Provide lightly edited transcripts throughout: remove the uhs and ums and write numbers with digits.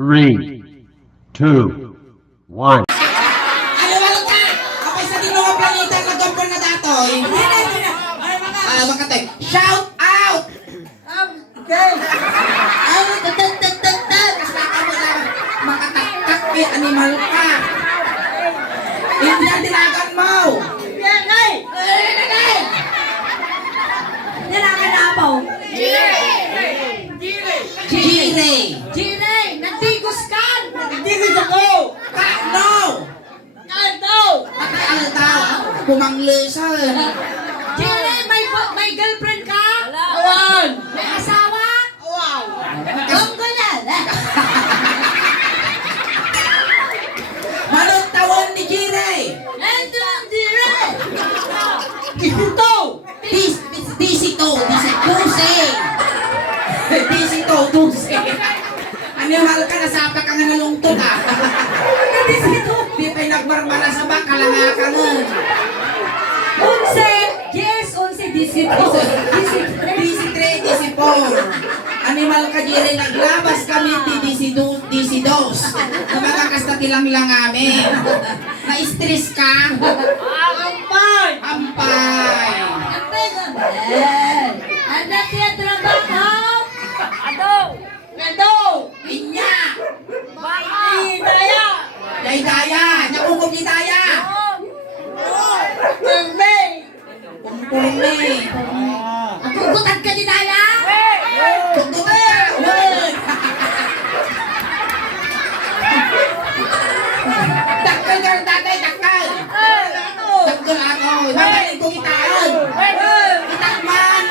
3, 2, 1. Ano wala ka? Kapay sa tinuwa planeta na dompor na datoy. Makatay. Shout out! Okay. Basta ka mo lang. Makataktak kay animal ka. Hindi ang dinagan mo. Nilangan na po. Jire! Nagtigos ka! Nagtigis ako! No! Aldaw! Kumanglesan! Jire, may girlfriend ka? Awan! May asawa? Wow! Gonggolan! Manong tawon ni Jire! Ito ang Jire! Ito! Disito! Duse! Animal ka, nasapa ka nga nalungtod ah! Di pa'y nagmarmara sa baka, langa ka nun! 11, disito. Disipon! Animal ka, Jire, naglabas kami disidos! Na makakasta tilang lang amin! Na-stress ka? Ampay! Anda kaya trabaho? Inya! Daya! Nakukog ni Daya! Kumpumi! Ang tugutan ka ni Daya? Tugtog ka! Word! Dakkel ka rin tatay! Dakkel! Dakkel ako! Mamaling ko kitaan! Kitakman!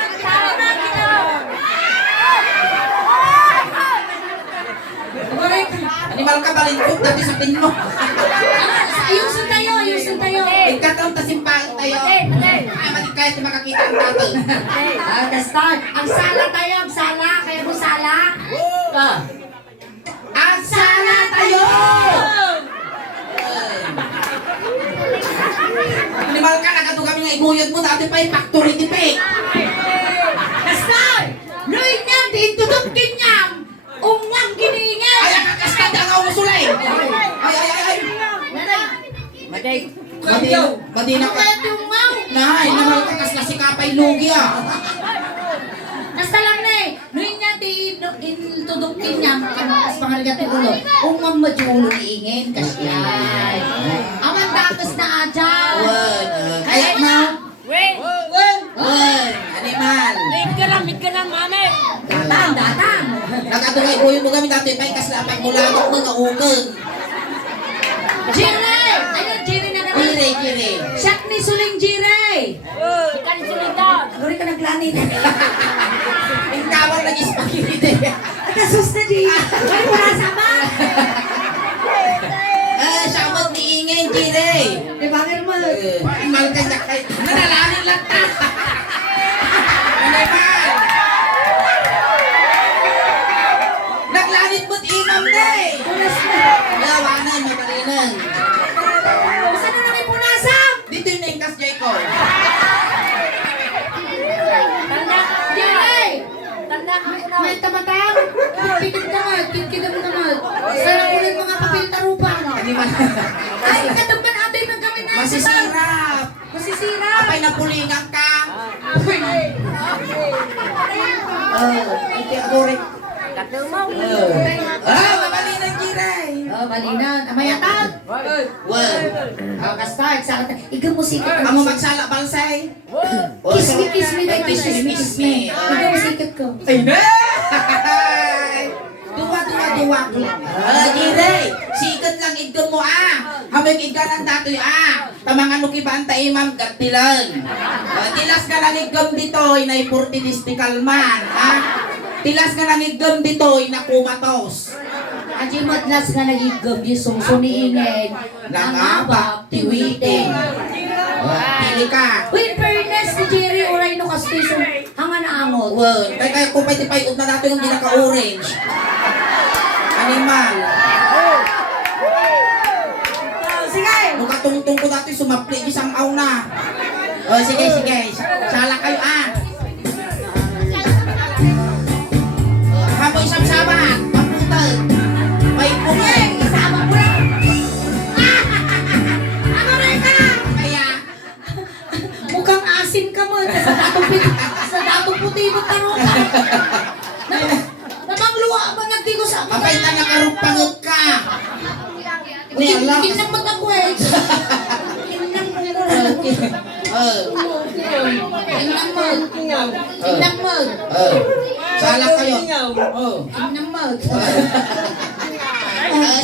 Animal ka balintog dati sa pinno! Ayusin tayo. Ikatong tasimpahan tayo! Matik kaya di makakita ang tatay! Start. Ang sala tayo, Kaya mo sala? Ang sana tayo! Animal ka, nagkatong kami nga iguyod mo dati pa yung factory di pe! Start. Luy niyam, diintudupkin niyam. Umwang giningan. Ay, kakastad ang ako musulay! Ay! Madina ka! Kaya umwang. Nay, namal ka kas nasikapay lugi ah! Nasta lang na eh. Luy niya, diintudupkin niyam. Kanas pangaligat yung ulo. Umwang majulo iingin. Kasyay. Aman dakas na adyan. Kaya na! Animal! Meet ka lang, mami. Datang. Nagkatong nga iguyod mo kami dati pa yung kaslapag mula ako mga ukeng! Jire! Ayun, Jire na naman. Jire! Siyak ni Suling Jire! Ikan sulita. Guri ka naglanit. Yung tawag nag-spaghetti! Kasus na di. Ay, wala sama. Siyamot ni Ingen, Jire! Di ba, mo? Animal ka na kay... Nanalanin lang ta! Animal! Naglanit mo't imam na eh! Punas na. Yawanan, mabalinan! Saan na namin punasam? Dito yung nengkas, Jacob! Jire! Tanda ka na. May tamatang. Kikit naman. Sarap ulit mga papel na rupa. Animal! Ay, katagpan atin ng kami na. Masisirap! Masisira. Apay na pulingan ka! Iti agorik! Katumaw. Mabalinan, Jire! Oh, malinan. Amayatan. Well, Kastart. Ikaw musikat. amo magsala balsay! Kiss me. Kiss me! Ikaw musikat ko. Ay na! Duwa! Jire! Sikat lang idgan mo ah! Hamig idgan ang datoy ah! Tamangan mo kibanta imam gatilan! Tilas ka lang idgam dito, inay purtidistical man ha! Tilas ka lang idgam dito, inakumatos! Aji madlas nga nagigam yung sungsuniingin. Langabak, tiwitin! Pili ka! Uy, fairness ni Jerry Oray no kastisyon. Hanga na angot. Well, kaya kung pwede pa iod na natin yung ginaka-orange. Animal. Sige! Nung katungtong ko dati, sumapli isang aw na. Sige. Sala kayo ah. Hamoy sabsaban. Papuntal. May asin ka mo. Sa datong puti mo taro ka. Namangluwa ba nagtigo sa ako? Abay na nakarupangod ka. Nela. Kinamot ako eh. Kinamot. Sala kayo. Kinamot.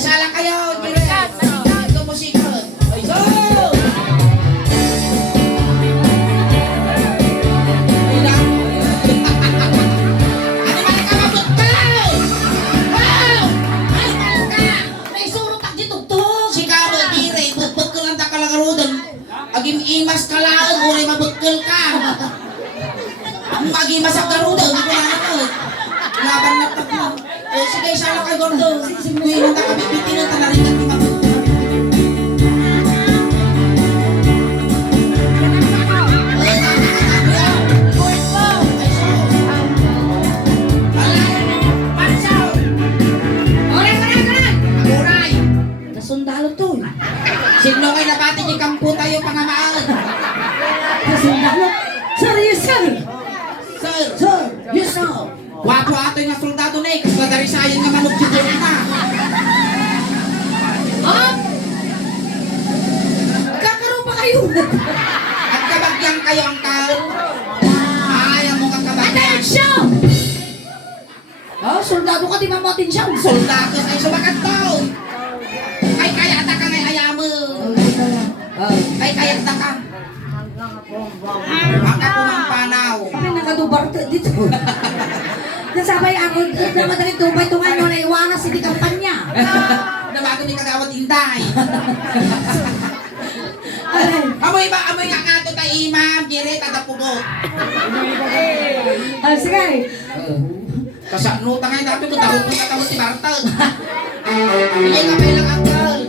Sala kayo. Ito musika. Ay, so! Ay na. Ano man ka mabutkaw? Wow! Ay, ka! May surot ak dito to. Si Kamo, dire, butbutkel ang takalagarudan. Agim imas ka laang, uri mabutkel ka. Ang magimas ang garudan, hindi ko na naman. Laban na tatlo. Sige, sala kayo gordo. Sige, nang nakabibiti ng talaringan ni mabutkel. Nasundalo to. Sino kayo nabati ni Kampo tayo pangamaan? Nasundalo. Sir, yes sir. Sir, Sir, yes sir. wapo ato yung soldado na eh, kasi madari sayang nga manok si Jory na. Ah! Kakaroon pa kayo. At kabagyan kayo ang ayaw mo kang kabagyan. Attention! Oh, soldado ka, di mamatin siya. Soldado ay sumakat daw. Ay kaya ta ka ngay ayamo. Ay kaya ta ka. Maka pumangpanaw. Kami nakadubar dito. Nasabay ako, na madaling tupay-tungay nyo na iwanas hindi kampanya. Nabago ni kagawat inday. Ay, Amoy nga nga to tayo imam. Jire, tadapugot. sige. Kasaknuta ngayon dati kung tahog na tamo si Bartol. Hindi ka may lang akal.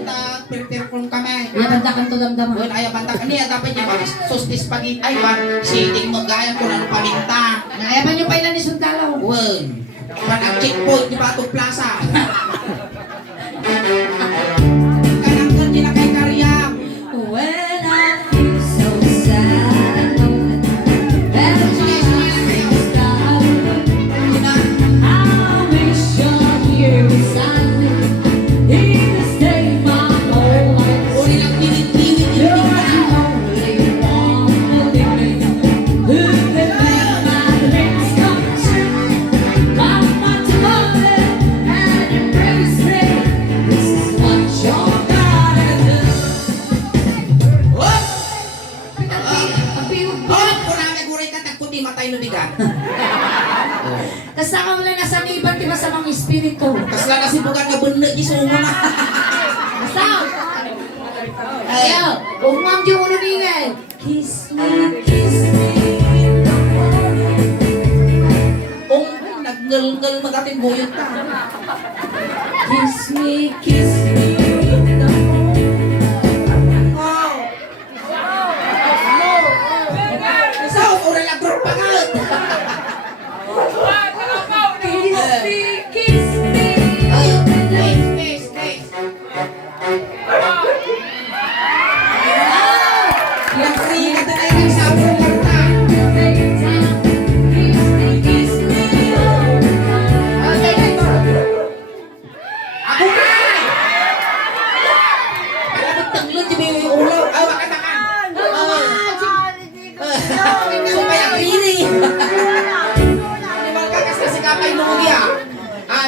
Pirpirpong kami. Iabanda kang to damdama. Doon ayaw banta ka niya. Dapat niya mga sustis pagit. Ay ba, siting mo gaya kung ano paminta. Naiaban nyo pa ilan ni Sundalo. Wen. Pan ang checkpoint ni Batong Plaza. Kanangkan nila kay Karyam. When I feel so sad, ever since I started, I wish on you beside me. Here to stay my whole life. O nilang tinitiwit You're yung the only one living who can make my dreams come true. Come on to love it and embrace me. This is what you're gonna do. Hop! Pagpiwag po. Hop! Kung namin guray ka, tagputi matay no bigat. Kasi saka wala nasa iba't iba sa mga espiritu. Kasla na si Bugat nga bunod, gisungo na. Basta! Ayaw! Huwag mo ang di ulo nila. Kiss me in the morning. Kung nagngal-ngal magating buyot ka. Kiss me in the morning. Oh! So, ura lang group pagod. Kiss me. Ay, case. Yang free na doon ay nagsabong karta. Kiss me all the time. Ako ka! Palabot ng lod, yung may ulaw. Ay, makatakan. Supay ang riri. Animal ka kasi si kapay nugi ah.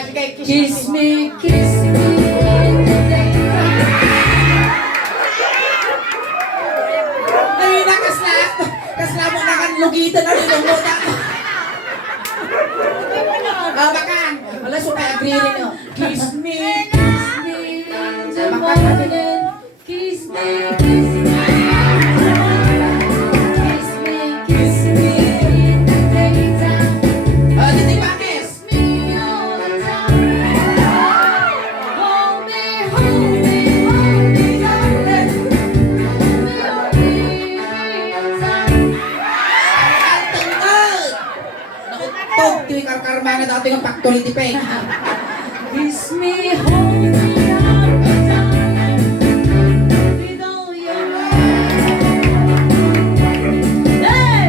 Sige, Kiss me in the daytime. Ay, kasla mo na kan lugitan na rin mo na. Bakan. Wala, supay ang riri no. Kiss me. In the morning, kiss me. Kiss me in the daytime. Diti Panes. Me all the time. Hold me, darling. Hold me time. Ang tungod. Nakutog, tiwi karkarma na dati ng factory di Peng. Kiss me, hold me all the time. With all your love. Hey!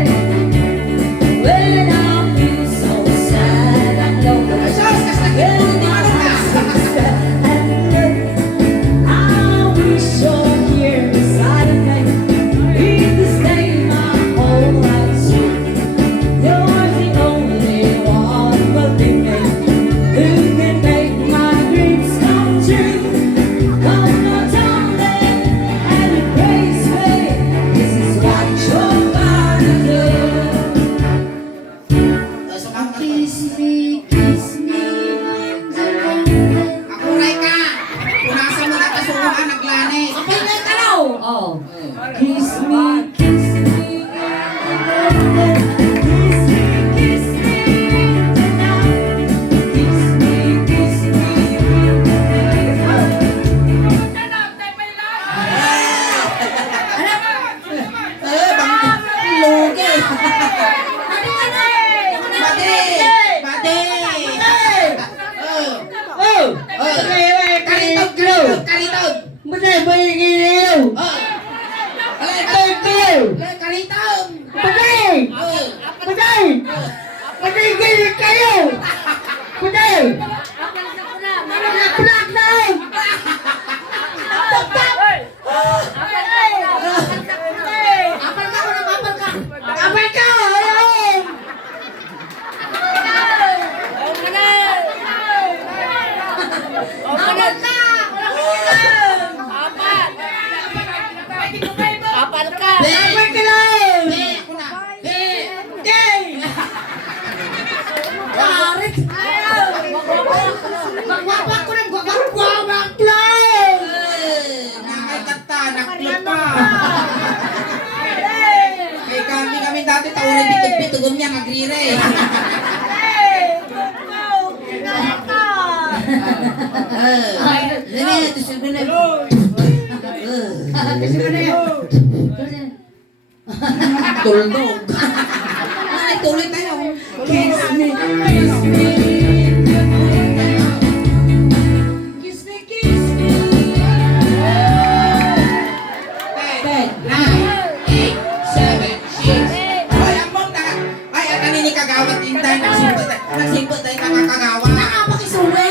Patay! Oh. Patay! Patigil kayo! Patay! Apat na ko na. Plak na! Apal ka ko na, apal ka! Apal ka! Ayaw! Apal ka! Apat ka. Apal ka lang! Ako na. Okay! Karit! Magwawak ko ng gwawak lang! Nakakata, naklip pa. Kaya kami dati taon na bitog-bitogon niya, agrire. Lagi, ito siya na. Kasi mo na yun. Tuldog. Ay, tuloy tayo. Kiss me, kiss me. Kiss me, kiss me. 10, 9, 8, 7, 6. Ay, among na. Ay, at kanini kagawat inday. Nagsimpot tayo nakakagawa. Nakapakisuwi.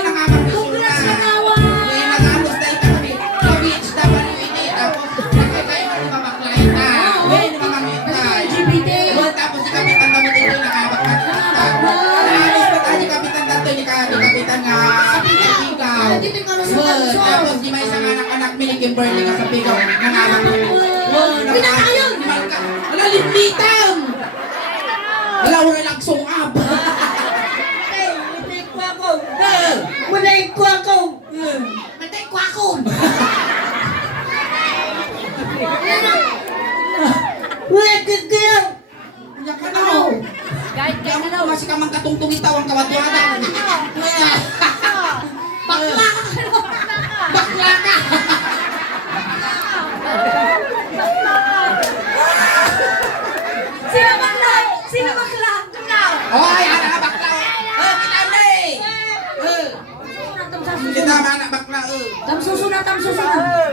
Congrats, kagawa. May nagamos tayo kami. Sa beach, dapat ini. Tapos, nakakayo na mabaklay na. May namamangitay. LGBT. Tapos, si Kapitan naman dito nakabaklat. Naalis pa tayo, Kapitan nato ni Kapitan nga. Pigaw. Dito yung karoon Well, sa tapos di may isang anak-anak mi ni Kimberly nga sa Pigaw. Nangalang ko. Pinakayon! Wala limbitan! Wala wala lagsong ab. Matay ko ako! Matay ko ako! Wait, kayo! Yak ka na ho. Kahit Kaya ka mo daw. kasi ka mang katungtong itaw ang kawatwada. Bakla ka! Bakla ka! Sino bakla? Sino bakla? Hoy, ana ka bakla. Kinali. Hindi tama na bakla. Tam susunod, tam susunod.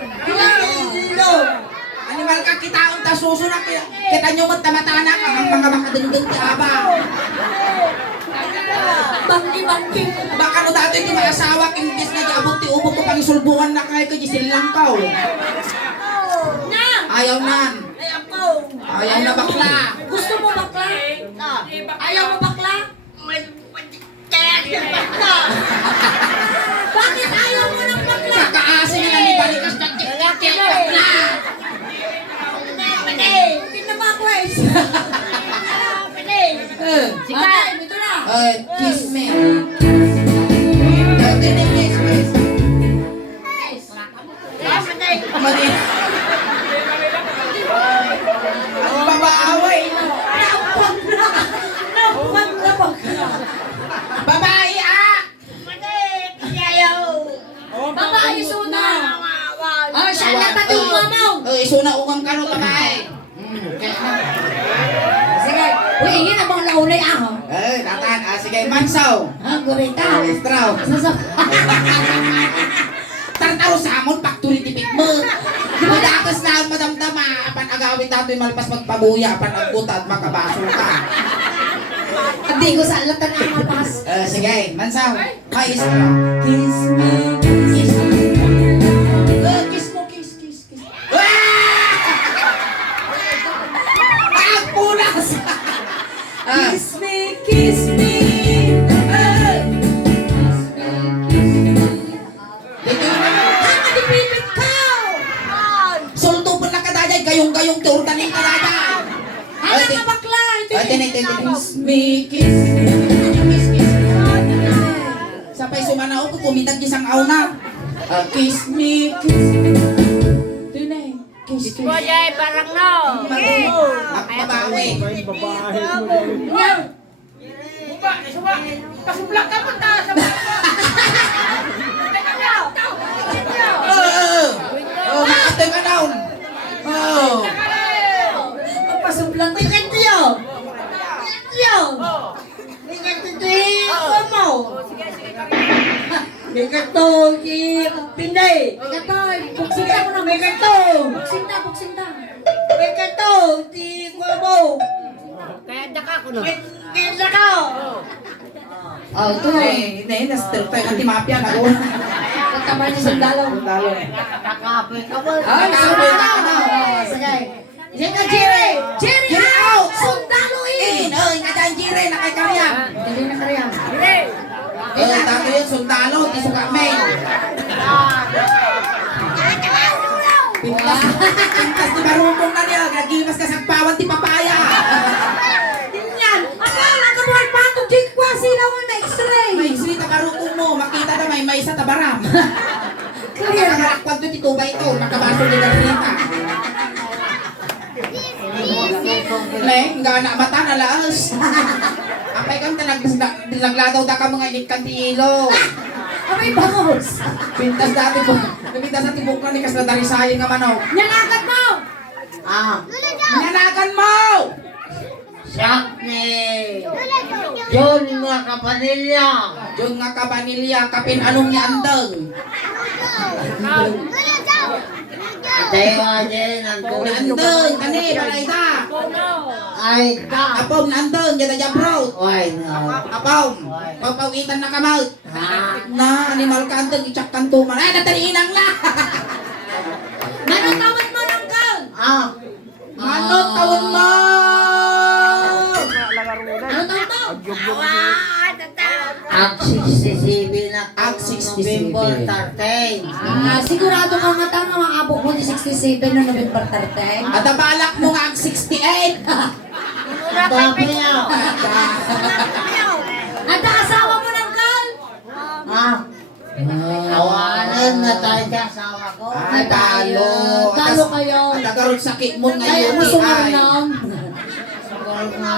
Animal ka kita ang tasuso na kita nyo magtamatana ka ang mga makadengdeng ti aba. Bangki-bangki. Baka no dati di maasawa imbis na diabot ti ubok ko pangisulbuhan na kay kajisil lang kaw. Nang! Ayaw nan. Ayaw na bakla. Gusto mo bakla? Ayaw mo bakla? Bakit ayaw mo ng bakla? Sa kaasin nila ni balikas na tiktik bakla. Hindi na makwes. Bakit? Ito na. Kiss me. Kiss me. Mali. Ang babaaway. Babae ah! Babae suna. Ah, siya na tatong mamaw. Suna ungang kano babae. Sige. Uy, ingin na bang launay ako? Tatan. Sige, mansaw. Ah, gurita. Straw. Tartaro sa amon, factory tipik mo. Madakas na ang madamdama. Apan agawin dato'y malpas magpabuya. Apan agbuta at makabaso ka. Hindi ko sa latan ang mapas. Sige, mansaw. May straw. Kiss me, kiss me. Kiss mo, kiss, kiss, kiss. Punas! Kiss me, kiss me. Nakadipipit ka! Sulto po na kadayay, gayong-gayong tiurdaning kadayay. Ano ka bakla? Kiss me, kiss me. Kiss, kiss. Sapay sumanao ko, kumitag isang auna. Kiss me, kiss me. Tunay. Kiss, kiss. Boyay, parang no. Babawi. Kasublak ka punta sa Makatoy ka down. Pasublan ko yung kantiyo. Kantiyo. May kantiyo. Mo. May kanto. Pinay. May kanto. Buksinta mo na. May kanto. Buksinta. May kanto. Di ko mo. Kinsa ka? Oh, ito. Hindi, nastro tayo ng timapya. Nagawa. Katamay ni Sundalo. Nakapoy ka ba? Ay, Sundalo. Sige. Sige, Jerry. Jerry out. Sundalo in. Oy, nga dyan, Jire, nakaikarya. Hindi na kariyang. Tato yun, sundalo, tisuka main. Pintas ni marunong na niya, nagimas ka sa pawan ti papaya. Yan. Akala ka buwan pa ito. Jikwa sila mo na x-ray. May sweet na marunong mo, makita na may isa tabaram. Clear. Nakakarakwad to tituba ito, makabaso ni Garrita. Le, nga na mata na laos. Apay kang nagladaw da ka mga inikkan ti ilo. Abay, bangos. Pintas dati po, pintas sa tibok na ni kasladari sayang nga manok. Nyanagad mo. Nanagan mo! Sakne. Yun mga kapamilya. Yung nga kabanilya, kapin anong ni andang. Tayo din ang Andang, kani, balay da. Ay ka. Apong andang, yada jabrot. Ay no. Apong, papawitan na kamot. Na, animal ka andang, itsak kantuman. Ay, nataliinang na! Manong tawad mo ng gal. Ano tawon mo? Ano tawad mo? Ang 67 na Ang 67. November 13. Sigurado ka nga tao na maabot mo ni 67 na November 13. At balak mo nga ang 68. Dami niya. At ang asawa mo ng gal. Awanan na tayo sa asawa ko. Ay, talo. Talo kayo. Ang nagaroon sakit mo Kaya ngayon. mo ay. sumunang. Siguro nga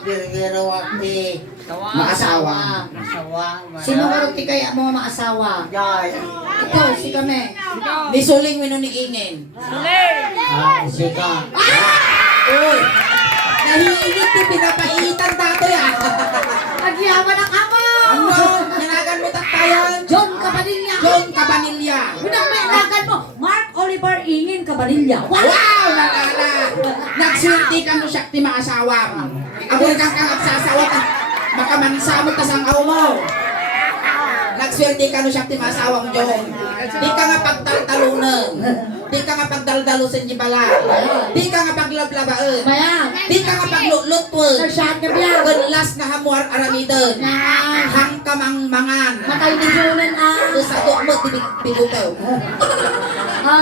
birgero wakti. Maasawa. Asawa. Sino karuti kaya mo maasawa? Jai. Ito, si kami. Ni suling mo ni ingin. Sika. Uy! Nahihigit yung pinapaitan tato yan. Agyaman ang ama. Ano? Nanagan mo tayo. John Cabanilla. John Cabanilla. Unang may anagan mo, Mark Oliver Ingin Cabanilla. Wow! Nalala! Nagswerte ka mo siya ti maasawa. Aboy kang sasawa ka. Makamansa mo kasangaw mo. Nagswerte ka no siya ti maasawa mo, John. Di ka nga pagtaltalunan. Di ka nga pagdaldalusin di bala. Di ka nga paglablabaan. Maya, Di ka nga paglulutwon. nagsyat ka biya. Kunlas nga hamuar aramidon. Yan. Hang kamang mangan. Matay ni Junan Sa tukmo tibigutaw.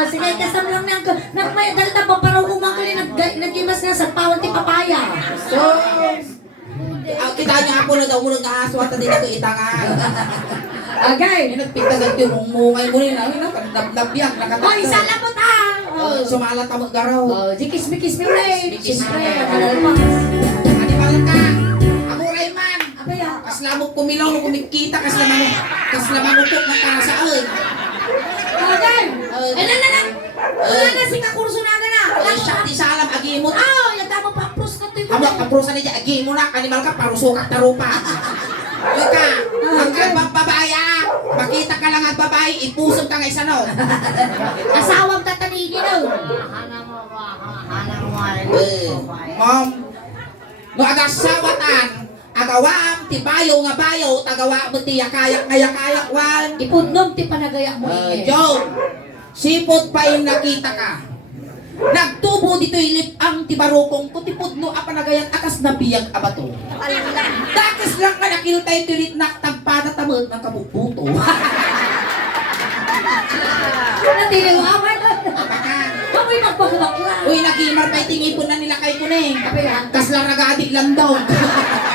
Sige, kasam lang nang nagmay dalta pa para umakali nagimas nga sa pawan ti papaya. So, kita niya ako na daw mulong kaaswat at dito itangan. Agay. Nagpigtagan yung mungay mo nila. Nabnabyak. Oh, isa lang po ta. Sumalat ang garaw. Jikis-bikis mi ulit. Jikis-bikis mi. Siyempre, malalabas. Animal ka. Amuray man. Apa ya? Kaslamok kumilaw no kumikita. Kaslamangukok na karasaan. Agay. Na. Wala na si kakurso na na. Ay, siya ti salam agimot. Yung tama pa pros ka to. Amo kaprosa ni agimo na. Animal ka parusok at tarupa. Uy ka. Ang babaya. Makita ka lang ang babae. Ipusog ka nga isa no. Asawang tatanigin no. Mom. No agasawatan. Agawaam ti bayo nga bayo. Tagawa mo ti yakayak wan. Ipudnom ti panagayak mo. Joe, sipot pa yung nakita ka. Nagtubo dito ilip ang tibarokong ko tipudno apa nagayat akas nabiyag abato. Takas lang ka nakiltay tilit naktagpada tamad ng kabubuto. Natili mo aman. Kamoy magpagabakla. Uy, nagimar pa tingipon na nila kay kuning. Apa ya? Kas lang ragadi lang daw.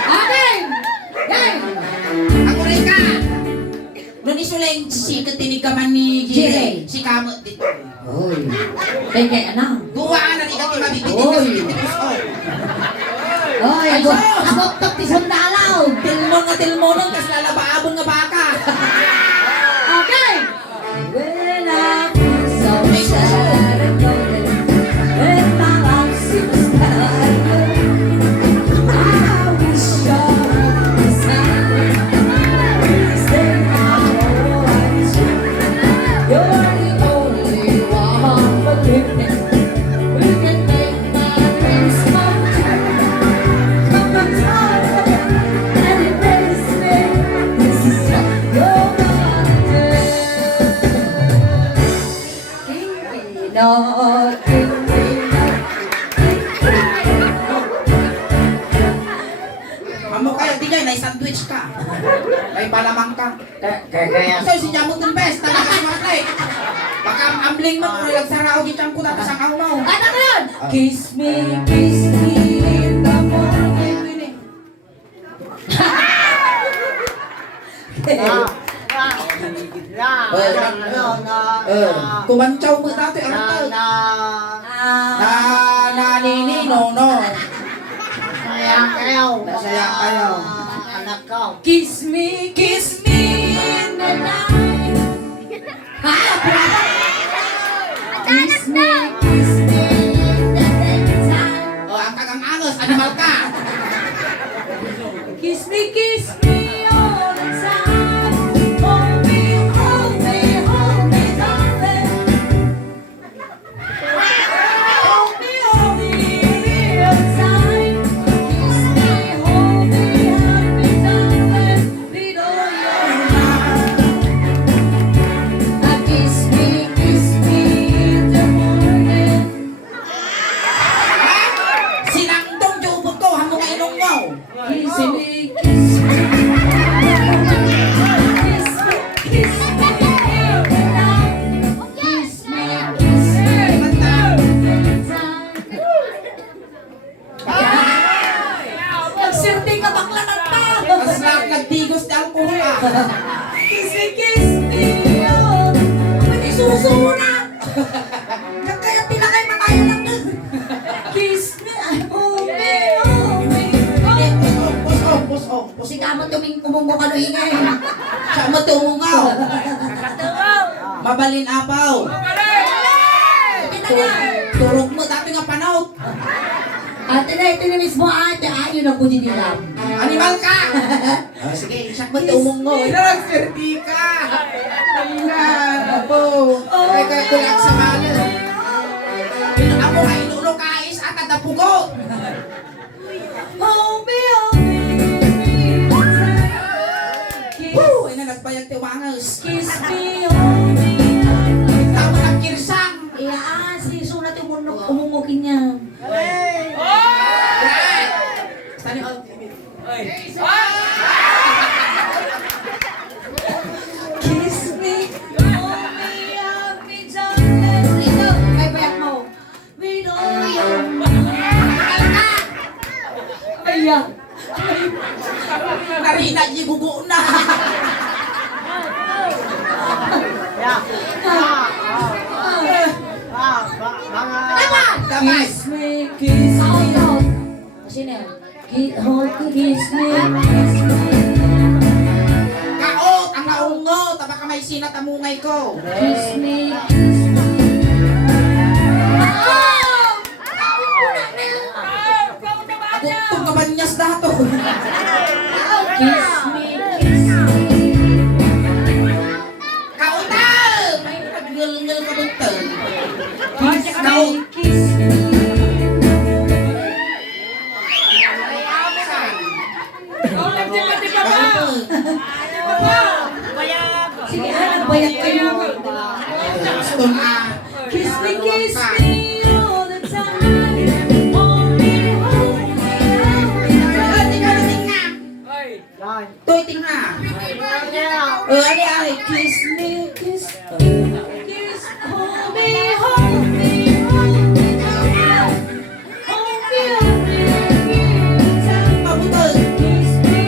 Amen! Yan! Ako rin ka. Nung isuleng si katinig ka man ni Jire, si kamot dito. Oy. Kaya ano? Duwaan na ikaw mabibitin ka Oy. sa titipos. Oy, Ay, abot sus! abot to ti sundalaw. Tilmon kas lalabaabon nga baka. Okay. When I feel so sad and lonely, when my life seems bad, I wish you're beside me. Stay my whole life. You're the only one believing we can make my dreams come true. Come on, dyan, ay sandwich ka. Ay palamang ka. Kaya So, si Jamon din best, talaga si Matlay. Baka ambling mo, kung ilang sarao, di tiyang kuta, tas ang ako mo. Ano ko yun? Kiss me in the morning. Kumantsaw mo dati, ano to? Nanini, no. Sayang kayo. Sayang kayo. Anak ko. Kiss me in the night. Kiss me in the daytime. O, ang kagang angos, animal ka. Kiss me all the time. Hold me, darling. Hold me, all the time. Kiss me, hold me, darling. With all your heart. Kiss me in the morning. Sinangtong jubot ko, hamong nga inong mo. Kiss me. Kiss me in the night. Kiss me in the time. Nagsirti ka bakla ng tao. Mas nagtigos na alcohol ah. Kiss me, oh. May susunod. Kaya pinakay matayo lang dun. Kiss me, hold me. Puso. Sige mo tuming kumunggo ka luingay. Siya matungaw. Mabalin apaw. Turog mo, tapi nga panaw. Ate na, ito na mismo ate. Ayun ako din nila. Animal ka! Sige, siya matungaw. Nagserti ka! Ayan, apo. Kaya kulang sa malo. Ako nga inulo ka is at nadapugo. Hold me. Woo! Ay na nagbayag ti wangos. Kiss me, hold me. Tama ng kirsang. Si sulat yung umungugin niya. Sani all. Kiss me, hold me, hug me, darling. Ito, ay bayak mo. With all your might. Aya. Narina di gugo na. Tama. Kiss me. Sino yan? Kiss me. Kaot ang naungo, taba ka may sinatamungay ko. Kiss me. Kung kabanyas dato. Kiss me. Kautal! May nagngil-ngil ka buntal. Kiss me. Sige, nagbayad kayo. Gusto na. Kiss me all the time. Hold me. Tingnan na. Toy, tingnan. Ari. Kiss me. Hold me. Mabutol. Kiss me.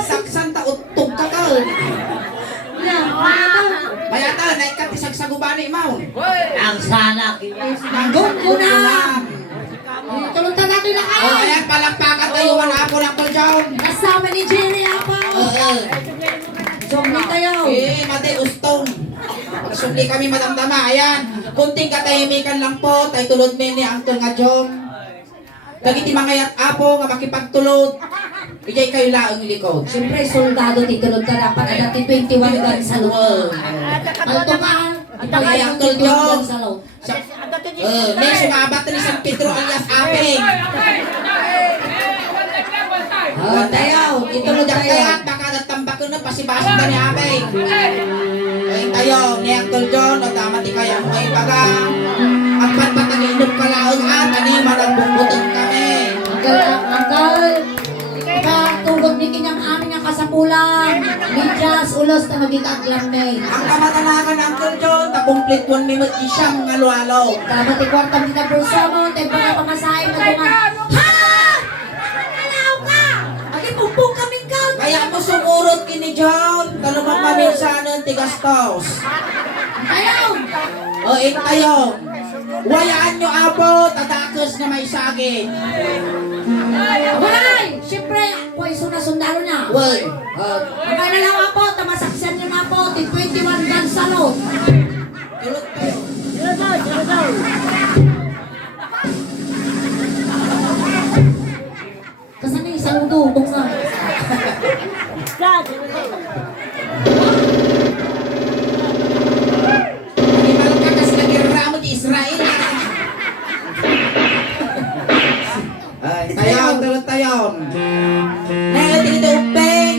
Saksan ta utog ka ka. Mayata na ikat isag sa gubani mo. Ang sana. Nanggot ko na. Tuluntan natin na kayo. Ayan, palakpakan tayo. Wala ako ng kuljaw. Kasama ni Jerry Apo. Zombie tayo. Mate, ustong. Magsubli kami madamdama. Ayan, kunting katahimikan lang po. Tay tulod men ni Uncle nga Jom. Dagiti mangayat apo nga makipagtulod. Ijay kayo laang likod. Siyempre, soldado titulog ka dapat at dati 21 guns sa luwag. Alto ka. Ay, Uncle Jong. Salaw. May sumabat ni San Pedro alias Apeng. Tayo, itulog Diyak tayo. kaya baka natambak ko na pasibasa na ni Apeng. Ay tayo, ni Uncle John, o tama ti kaya mo ay baga. Ang patpataginom ka laon at ani malagbubutong kami. Angkal, katugod ni kinyang aming ang kasapulan. Midyas, ulos na magigat lang may. Ang kamatanakan ng Uncle John, takumplit one minute isang ngalo-alo. Dapat ikwartam kita bursa mo, tayo para pamasahin na duman. Ha! Nanalaw ka! Agi pumpong kaming ka! Kaya mo sumurot kini John, kalumang maminsanan tigastos. Ayaw! O tayo, wayaan nyo apo, tatakos na may saging. Walay! Siyempre, po iso na sundalo niya. Well, Ang kaya lang ako, tamasaksan niyo na po, 21 guns salot. tulot tayo. Kasan na yung saludo, itong nga. Hindi malakakas na gira mo di Israel. Ay, tayo, tulot tayo. Nangating ito upeng.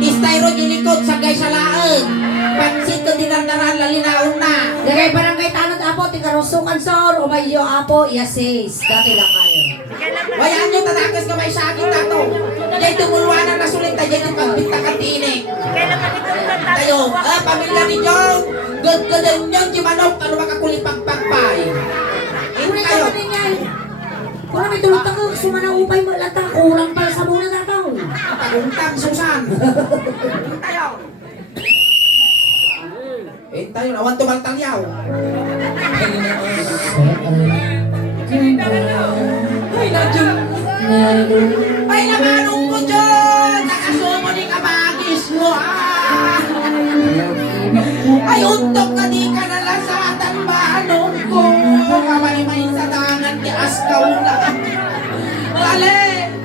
Istay ro gilikod sa gay sa laeng. Pansit ko dinandaran lalinaon na. Lagay barangay tanod apo, tigarusukan sor, o mayo apo, iasis. Dati lang kayo. Wayaan nyo tatakas ka may sakit tato. Diyay tumulwanan na sulit tayo dyan ang pagbita ka tinik. Tayo, pamilya ni Jong. Gagdadan nyo, Jimanok, ano makakulipagpagpay. Kunin Tayo. ka niya. Kung may tulog ka, sumanang upay malata, kulang pala sa muna na tao. Paguntang Susan. Tayo. Tayo, nawan tumaltalyaw. Ay, nadyo. Ay, namanong ko dyan. Nakasumo ni kabagis mo, Ay, untok ka di ka nalasatan, manong ko. Kamay-may sa tangan, di askaw na. Ale,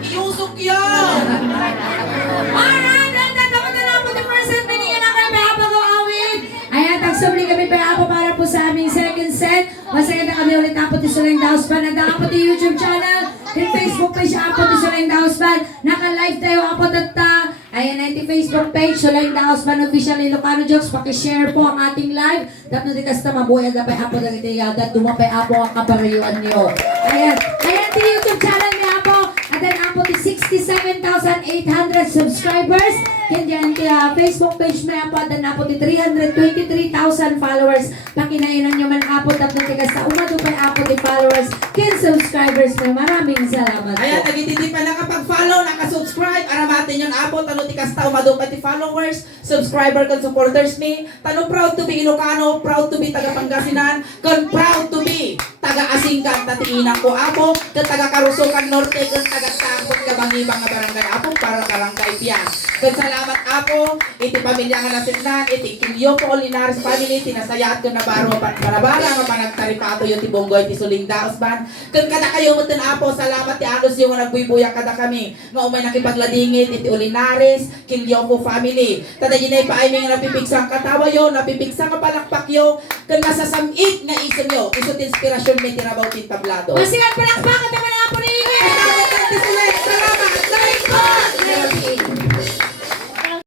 iusok yun. Alright, nagtatawa na lang po the person binigyan ng kami habang awit. Ayan, tagsubli kami pa po para po sa aming second set. Masaya na kami ulit po ti Suling Daos Band. Nandang po ti YouTube channel, yung Facebook page po ti Suling Daos Band. Naka-live tayo po tatta. Ayan na yung Facebook page, Suling Daos Band Official Ilocano Jokes. Pakishare po ang ating live. Dapat na kasta mabuhay na pa po na itiyadat. Dumapay po ang kabarayuan nyo. Ayan, ayan ti YouTube channel niya po. At then po ti 67,800 subscribers. Kaya ti Facebook page mo po. At then po ti 323,000 followers. Pakinainan nyo man po. Dapat na kasta umadupay po ti followers. Kin subscribers mo. Maraming salamat Ayan, po. nagitindi pa lang kapag follow, nakasubscribe, aramatin yun apo, tano ti kasta, umadupay ti followers, subscriber kan supporters me, tano proud to be Ilocano, proud to be taga Pangasinan, kan proud to be taga Asinggan, tatiinan ko apo, kan taga Karusukan Norte, kan taga Tangkot, kabangibang nga barangay apo, para barangay Pias. Kan salamat apo, iti pamilya nga nasignan, iti Kilyo po Linares family, tinasayat ko na baro, panabara, nga panagtaripato yung ti Bonggoy, ti Suling Daos Band, kan kada kayo mutin apo, salamat ti Anos yung nagbuibuya kada kami, nga umay nakipagladingit, iti Linares, Kilyo po family, tada yun ay paiming napipigsang katawa yo, napipigsang kapalakpak yo, kan masasamit nga isom yo, isot inspirasyon may tinabaw tin tablado. Masigat palakpakan naman ang po ni Ingrid!